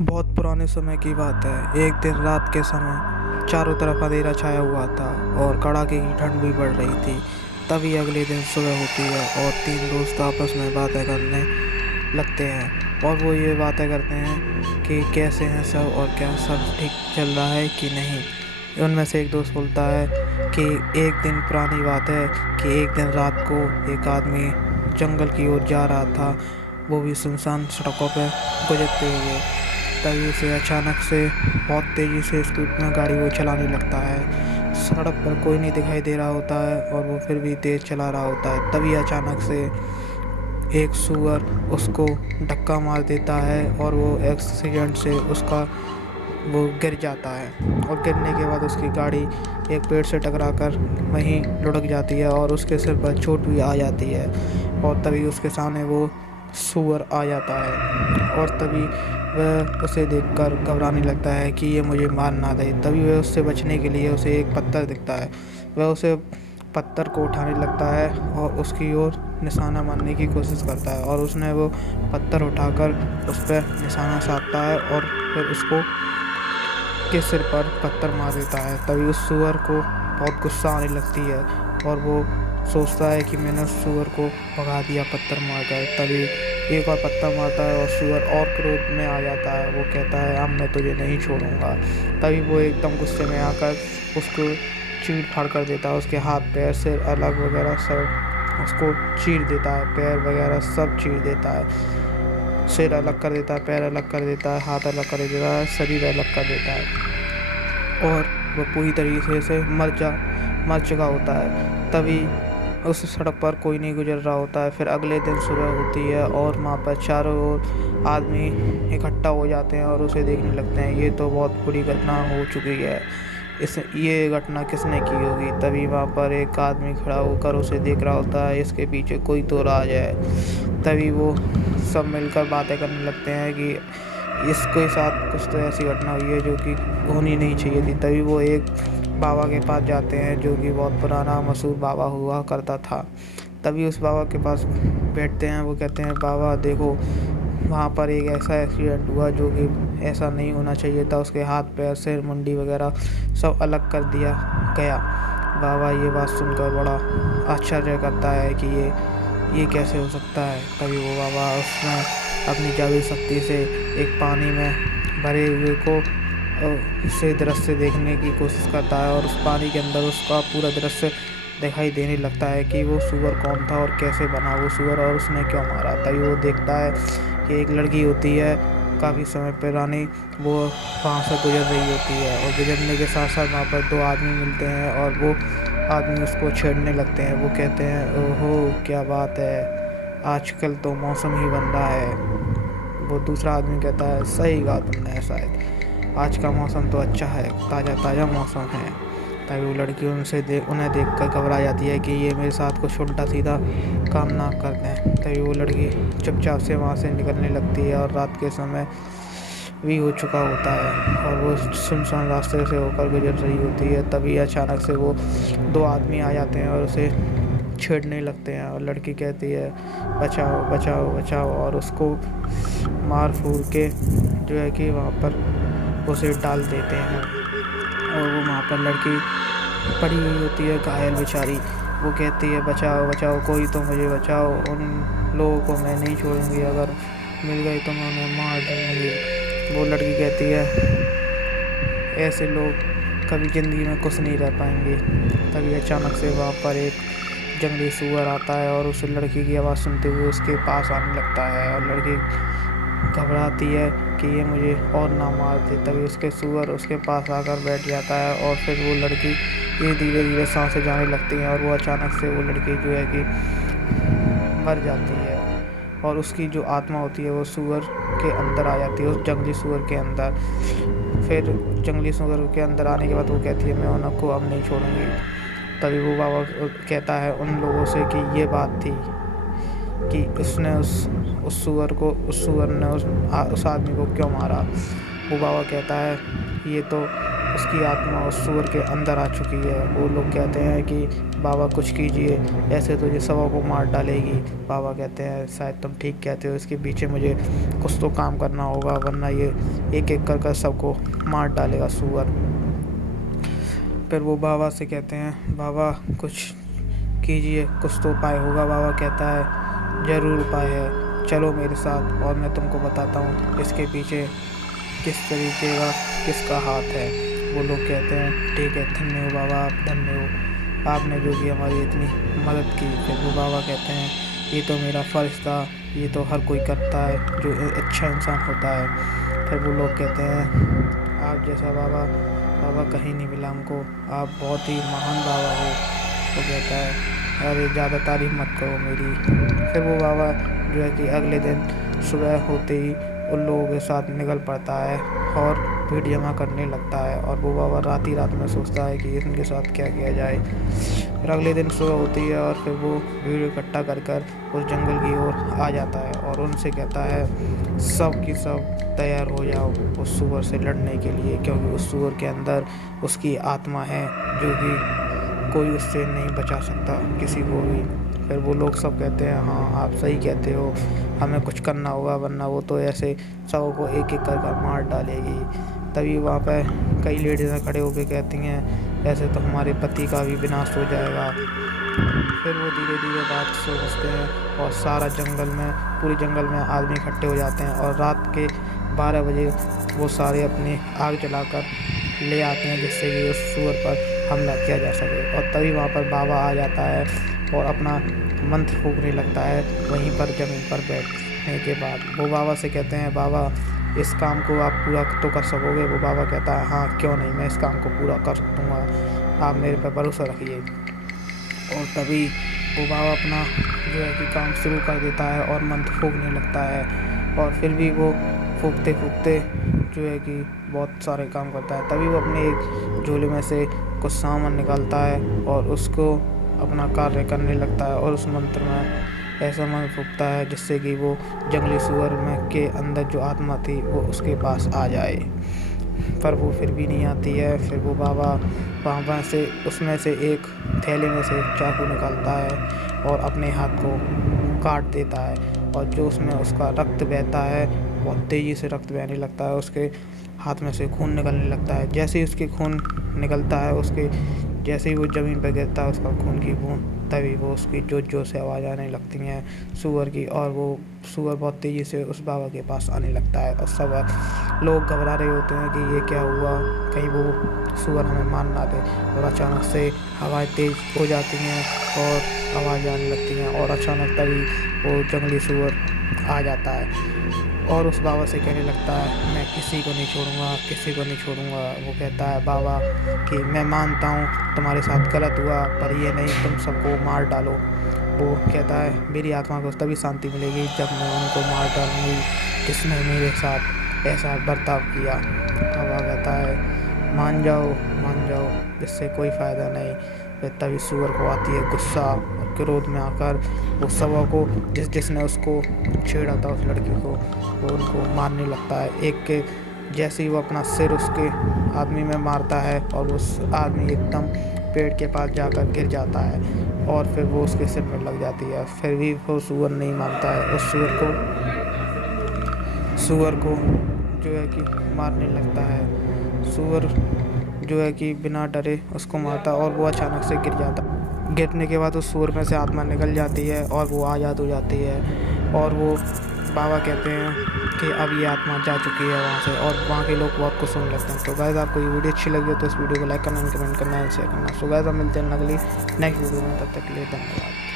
बहुत पुराने समय की बात है। एक दिन रात के समय चारों तरफ अंधेरा छाया हुआ था और कड़ाके की ठंड भी बढ़ रही थी। तभी अगले दिन सुबह होती है और तीन दोस्त आपस में बातें करने लगते हैं और वो ये बातें करते हैं कि कैसे हैं सब और क्या सब ठीक चल रहा है कि नहीं। उनमें से एक दोस्त बोलता है कि एक दिन पुरानी बात है कि एक दिन रात को एक आदमी जंगल की ओर जा रहा था, वो भी सुनसान सड़कों पर गुजरते हुए। तभी उसे अचानक से बहुत तेज़ी से स्पीड में गाड़ी वो चलाने लगता है। सड़क पर कोई नहीं दिखाई दे रहा होता है और वो फिर भी तेज़ चला रहा होता है। तभी अचानक से एक सूअर उसको धक्का मार देता है और वो एक्सीडेंट से उसका वो गिर जाता है और गिरने के बाद उसकी गाड़ी एक पेड़ से टकराकर वहीं लुढ़क जाती है और उसके सिर पर चोट भी आ जाती है। और तभी उसके सामने वो सूअर आ जाता है और तभी वह उसे देखकर घबराने लगता है कि ये मुझे मार ना दे। तभी वह उससे बचने के लिए उसे एक पत्थर दिखता है। वह उसे पत्थर को उठाने लगता है और उसकी ओर निशाना मारने की कोशिश करता है और उसने वो पत्थर उठाकर उस पर निशाना साधता है और फिर उसको के सिर पर पत्थर मार देता है। तभी उस सूअर को बहुत गुस्सा आने लगती है और वो सोचता है कि मैंने उस सूअर को भगा दिया पत्थर मारकर। तभी एक और पत्थर मारता है और सूअर और क्रोध में आ जाता है। वो कहता है अब मैं तुझे नहीं छोड़ूंगा। तभी वो एकदम गुस्से में आकर उसको चीर फाड़ कर देता है, उसके हाथ पैर सिर अलग वगैरह सब उसको चीर देता है, पैर वगैरह सब चीर देता है। सिर अलग कर देता है, पैर अलग कर देता है, हाथ अलग कर देता है, शरीर अलग कर देता है और वो पूरी तरीके से मर चुका होता है। तभी उस सड़क पर कोई नहीं गुजर रहा होता है। फिर अगले दिन सुबह होती है और वहाँ पर चारों ओर आदमी इकट्ठा हो जाते हैं और उसे देखने लगते हैं। ये तो बहुत बुरी घटना हो चुकी है, इस ये घटना किसने की होगी। तभी वहाँ पर एक आदमी खड़ा होकर उसे देख रहा होता है, इसके पीछे कोई तो राज है। तभी वो सब मिलकर बातें करने लगते हैं कि इसके साथ कुछ तो ऐसी घटना हुई है जो कि होनी नहीं चाहिए थी। तभी वो एक बाबा के पास जाते हैं जो कि बहुत पुराना मशहूर बाबा हुआ करता था। तभी उस बाबा के पास बैठते हैं। वो कहते हैं बाबा देखो, वहाँ पर एक ऐसा एक्सीडेंट हुआ जो कि ऐसा नहीं होना चाहिए था। उसके हाथ पैर सिर मुंडी वगैरह सब अलग कर दिया गया। बाबा ये बात सुनकर बड़ा आश्चर्य करता है कि ये कैसे हो सकता है। तभी वो बाबा उसमें अपनी जादुई शक्ति से एक पानी में भरे हुए को से दृश्य देखने की कोशिश करता है और उस पानी के अंदर उसका पूरा दृश्य दिखाई देने लगता है कि वो सूअर कौन था और कैसे बना वो सूअर और उसने क्यों मारा। तभी वो देखता है कि एक लड़की होती है काफ़ी समय पुरानी, वो वहाँ से गुजर रही होती है और गुजरने के साथ साथ वहाँ पर दो आदमी मिलते हैं और वो आदमी उसको छेड़ने लगते हैं। वो कहते हैं ओहो क्या बात है, आजकल तो मौसम ही बन रहा है। वो दूसरा आदमी कहता है सही कहा तुमने, शायद आज का मौसम तो अच्छा है, ताज़ा ताज़ा मौसम है। तभी वो लड़की उन्हें देखकर घबरा जाती है कि ये मेरे साथ कुछ उल्टा सीधा काम ना कर दें। तभी वो लड़की चुपचाप से वहाँ से निकलने लगती है और रात के समय भी हो चुका होता है और वो सुनसान रास्ते से होकर गुजर रही होती है। तभी अचानक से वो दो आदमी आ जाते हैं और उसे छेड़ने लगते हैं और लड़की कहती है बचाओ बचाओ बचाओ और उसको मार फूर के जो है कि वहाँ पर उसे डाल देते हैं। और वो वहाँ पर लड़की पड़ी हुई होती है घायल बेचारी। वो कहती है बचाओ बचाओ, कोई तो मुझे बचाओ, उन लोगों को मैं नहीं छोड़ूंगी, अगर मिल गई तो मैं उन्हें मार दूँगी। वो लड़की कहती है ऐसे लोग कभी ज़िंदगी में खुश नहीं रह पाएंगे। तभी अचानक से वहाँ पर एक जंगली सूअर आता है और उस लड़की की आवाज़ सुनते हुए उसके पास आने लगता है और लड़की घबराती है कि ये मुझे और ना मार दे। तभी उसके सूअर उसके पास आकर बैठ जाता है और फिर वो लड़की ये धीरे धीरे सांसें जाने लगती हैं और वो अचानक से वो लड़की जो है कि मर जाती है और उसकी जो आत्मा होती है वो सूअर के अंदर आ जाती है, उस जंगली सूअर के अंदर। फिर जंगली सूअर के अंदर आने के बाद वो कहती है मैं उनको अब नहीं छोड़ूंगी। तभी वो बाबा कहता है उन लोगों से कि ये बात थी कि उसने उस सूअर ने उस आदमी को क्यों मारा। वो बाबा कहता है ये तो उसकी आत्मा उस सूअर के अंदर आ चुकी है। वो लोग कहते हैं कि बाबा कुछ कीजिए, ऐसे तो ये सबों को मार डालेगी। बाबा कहते हैं शायद तुम ठीक कहते हो, इसके पीछे मुझे कुछ तो काम करना होगा, वरना ये एक एक कर सबको मार डालेगा सूअर। फिर वो बाबा से कहते हैं बाबा कुछ कीजिए, कुछ तो उपाय होगा। बाबा कहता है ज़रूर उपाय है, चलो मेरे साथ और मैं तुमको बताता हूँ इसके पीछे किस तरीके का किसका हाथ है। वो लोग कहते हैं ठीक है, धन्य हो बाबा, आप धन्य हो, आपने जो कि हमारी इतनी मदद की। फिर वो बाबा कहते हैं ये तो मेरा फ़र्ज़ था, ये तो हर कोई करता है जो अच्छा इंसान होता है। फिर वो लोग कहते हैं आप जैसा बाबा कहीं नहीं मिला हमको, आप बहुत ही महान बाबा हो। वो कहता है अरे ज़्यादा तारीफ मत करो मेरी। फिर वो बाबा जो है कि अगले दिन सुबह होते ही उन लोगों के साथ निकल पड़ता है और भीड़ जमा करने लगता है। और वो बाबा रात में सोचता है कि इनके साथ क्या किया जाए। फिर अगले दिन सुबह होती है और फिर वो भीड़ इकट्ठा कर उस जंगल की ओर आ जाता है और उनसे कहता है सब की सब तैयार हो जाओ उस सूअर से लड़ने के लिए, क्योंकि उस सूअर के अंदर उसकी आत्मा है जो कि कोई उससे नहीं बचा सकता किसी को भी। फिर वो लोग सब कहते हैं हाँ आप सही कहते हो, हमें कुछ करना होगा, वरना वो तो ऐसे सबों को एक एक कर मार डालेगी। तभी वहाँ पे कई लेडीज़ खड़े होकर कहती हैं ऐसे तो हमारे पति का भी विनाश हो जाएगा। फिर वो धीरे बात सोचते हैं और सारा पूरे जंगल में आदमी इकट्ठे हो जाते हैं और रात के 12 बजे वो सारे अपने आग जलाकर ले आते हैं जिससे कि उस सूअर पर हमला किया जा सके। और तभी वहाँ पर बाबा आ जाता है और अपना मंत्र फूंकने लगता है वहीं पर ज़मीन पर बैठने के बाद। वो बाबा से कहते हैं बाबा इस काम को आप पूरा तो कर सकोगे। वो बाबा कहता है हाँ क्यों नहीं, मैं इस काम को पूरा कर दूँगा, आप मेरे पर भरोसा रखिए। और तभी वो बाबा अपना जो है कि काम शुरू कर देता है और मंत्र फूंकने लगता है। और फिर भी वो फूंकते जो है कि बहुत सारे काम करता है। तभी वो अपने एक झोले में से कुछ सामान निकालता है और उसको अपना कार्य करने लगता है और उस मंत्र में ऐसा मंत्र फूंकता है जिससे कि वो जंगली सूअर में के अंदर जो आत्मा थी वो उसके पास आ जाए। पर वो फिर भी नहीं आती है। फिर वो बाबा वहाँ से उसमें से एक थैले में से चाकू निकालता है और अपने हाथ को काट देता है और जो उसमें उसका रक्त बहता है बहुत तेज़ी से रक्त बहने लगता है, उसके हाथ में से खून निकलने लगता है। जैसे ही उसके खून निकलता है जैसे ही वो ज़मीन पर गिरता है उसका खून की बूंद, तभी वो उसकी जोर से आवाज़ आने लगती हैं सूअर की और वो सूअर बहुत तेज़ी से उस बाबा के पास आने लगता है। और सब लोग घबरा रहे होते हैं कि ये क्या हुआ, कहीं वो सूअर हमें मार ना दे। और अचानक से हवाएं तेज़ हो जाती हैं और आवाज़ आने लगती हैं और अचानक तभी वो जंगली सूअर आ जाता है और उस बाबा से कहने लगता है मैं किसी को नहीं छोड़ूंगा। वो कहता है बाबा कि मैं मानता हूँ तुम्हारे साथ गलत हुआ, पर ये नहीं तुम सबको मार डालो। वो कहता है मेरी आत्मा को तभी शांति मिलेगी जब मैं उनको मार डालूंगी जिसने मेरे साथ ऐसा बर्ताव किया। बाबा कहता है मान जाओ, इससे कोई फ़ायदा नहीं। फिर तभी सूअर को आती है गुस्सा और क्रोध में आकर वो सबों को जिसने उसको छेड़ा था उस लड़की को वो उनको मारने लगता है एक के। जैसे ही वो अपना सिर उसके आदमी में मारता है और उस आदमी एकदम पेड़ के पास जाकर गिर जाता है और फिर वो उसके सिर में लग जाती है। फिर भी वो सूअर नहीं मानता है, उस सूअर को जो है कि मारने लगता है। सूअर जो है कि बिना डरे उसको मारता और वो अचानक से गिर जाता। गिरने के बाद उस सूअर में से आत्मा निकल जाती है और वो आज़ाद हो जाती है और वो बाबा कहते हैं कि अब ये आत्मा जा चुकी है वहाँ से और वहाँ के लोग बहुत कुछ सुनने लगते हैं। तो गाइस आपको ये वीडियो अच्छी लगी हो तो इस वीडियो को लाइक करना, कमेंट करना, शेयर करना। सो गाइस अब मिलते हैं अगली नेक्स्ट वीडियो में, तब तक के लिए धन्यवाद।